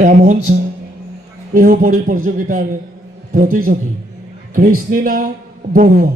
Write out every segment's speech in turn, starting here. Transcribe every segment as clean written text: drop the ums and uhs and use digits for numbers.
মঞ্চ বিহু প্ৰতিযোগিতাৰ প্ৰতিযোগী কৃষ্ণিনা বৰুৱা।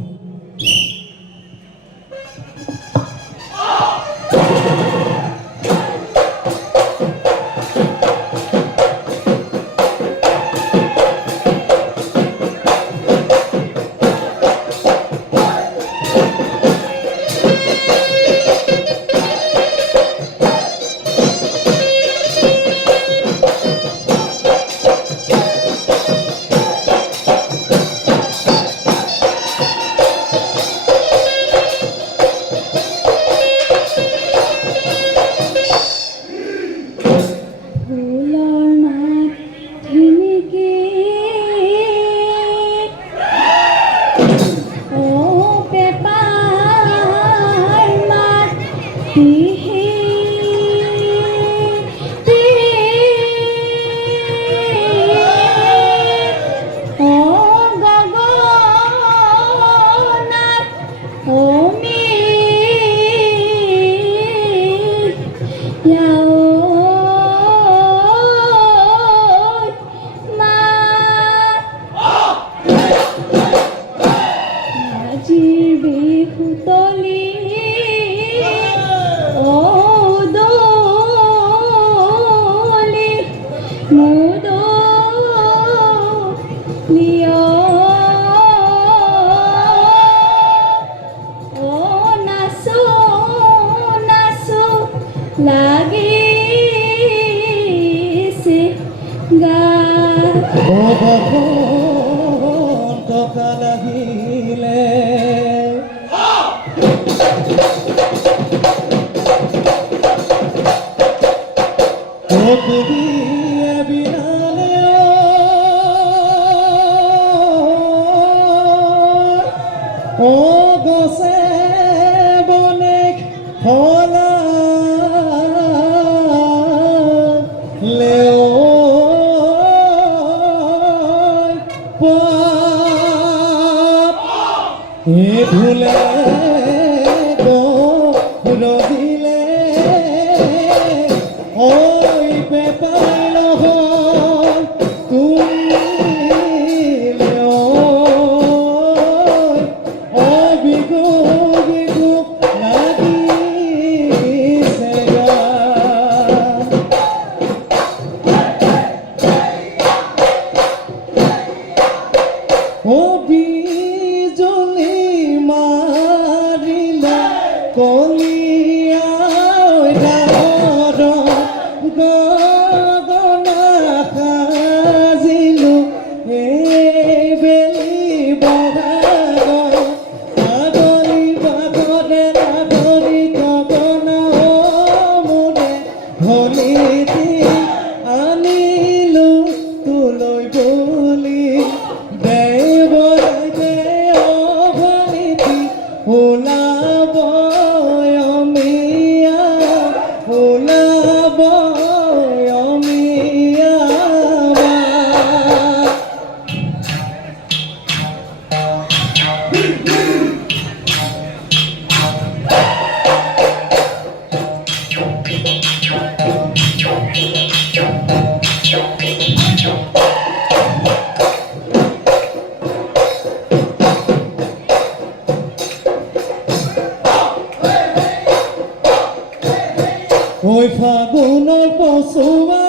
Oi fagunor posuwa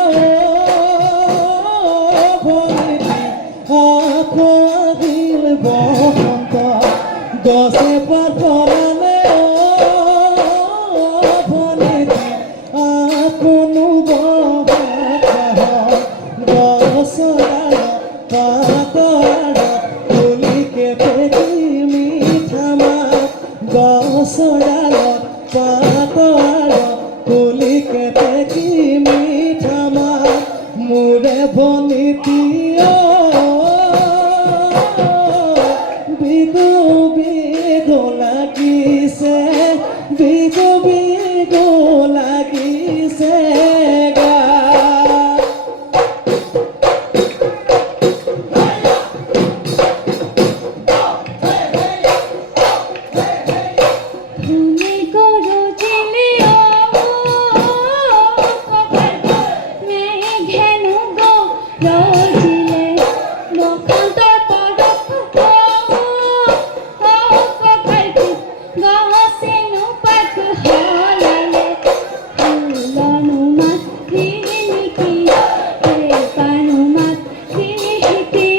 ভনিতি আকৌ আহিল বসন্ত গছে পাত পৰালে ভনিতি আকনো গছৰ পাতৰ তুলিকে পেটি মিঠা মাত গছৰ পাতৰ তুলিকে পেটি মিঠা মাত মোৰে ভনিতি বিদু বিদু লাগিছে বিদু বিদু লাগিছে গা ঘেনু ৰজিলে বসন্তৰ পৰশ ককাইটি গছেনো পাত সলালে ফুলনো মাতৃ নেকি পানো মাতৃ হিতি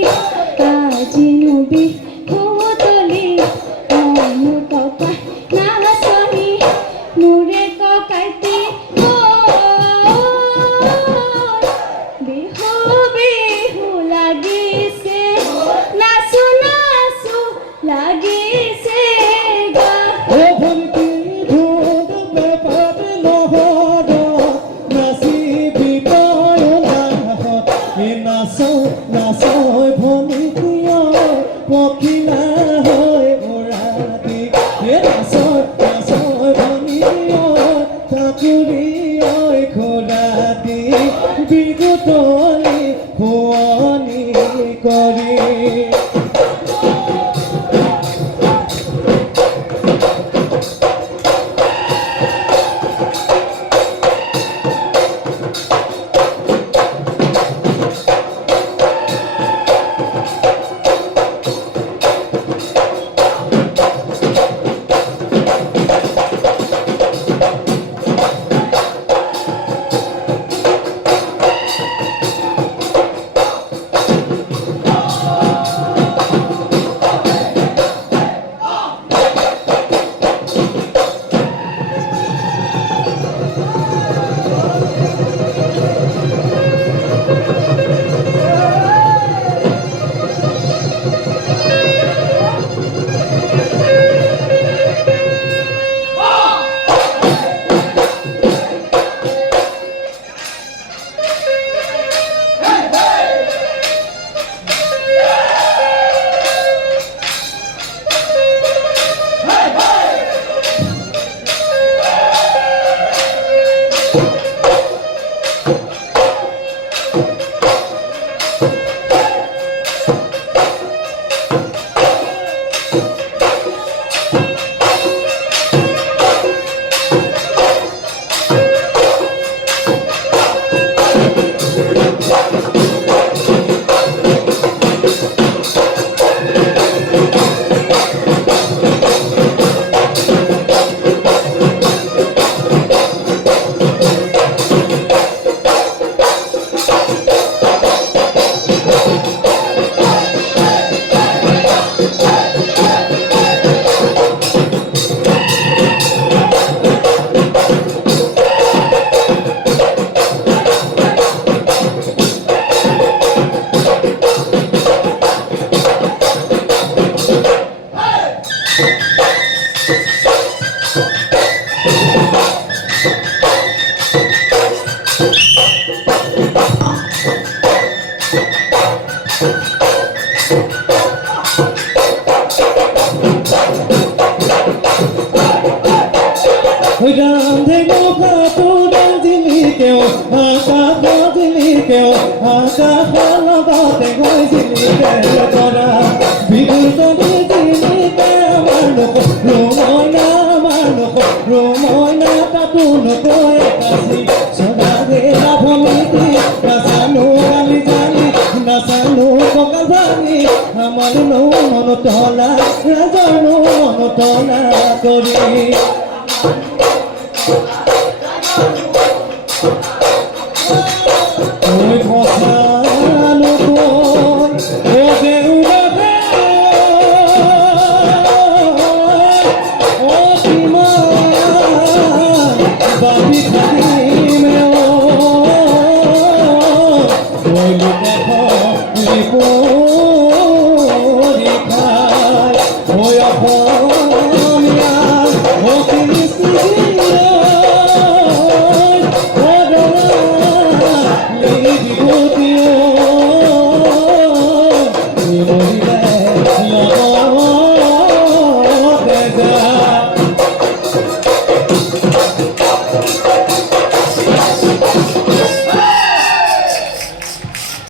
আজিনো বিহুতলি মইনো ককাই নাচনি মোৰে ককাইটি বিহু বিহু লাগিছে নাচো নাচো লাগিছে গা ও ভন্তি ঢোল পেপাত নহদ নাচিবি তই নাহত নাচ নাচ ভন্তি পখিলা হৈ উৰাতি নাচ নাচ ভন্তি ঠাকুৰী খোৰাতি বিগুতলি শুৱনি কৰি রাধে গোপা তোরাল দিলি কেউ আকাশ দিলি কেউ আকাশ লগতে গৈছিলি কৰা বিহুৰ দিলি আমাৰ লোক ৰমইনা আমাৰ লোক ৰমইনা তাতো নকয় কাছি সদাগে লাভনীতি নাচানো গালি জালি নাচানো ককাল ভাঙি আমাৰ নো মনত হলা ৰাজৰ নো মনত না কৰি Oi, Gonçalo, hoje eu vou te mandar, vai me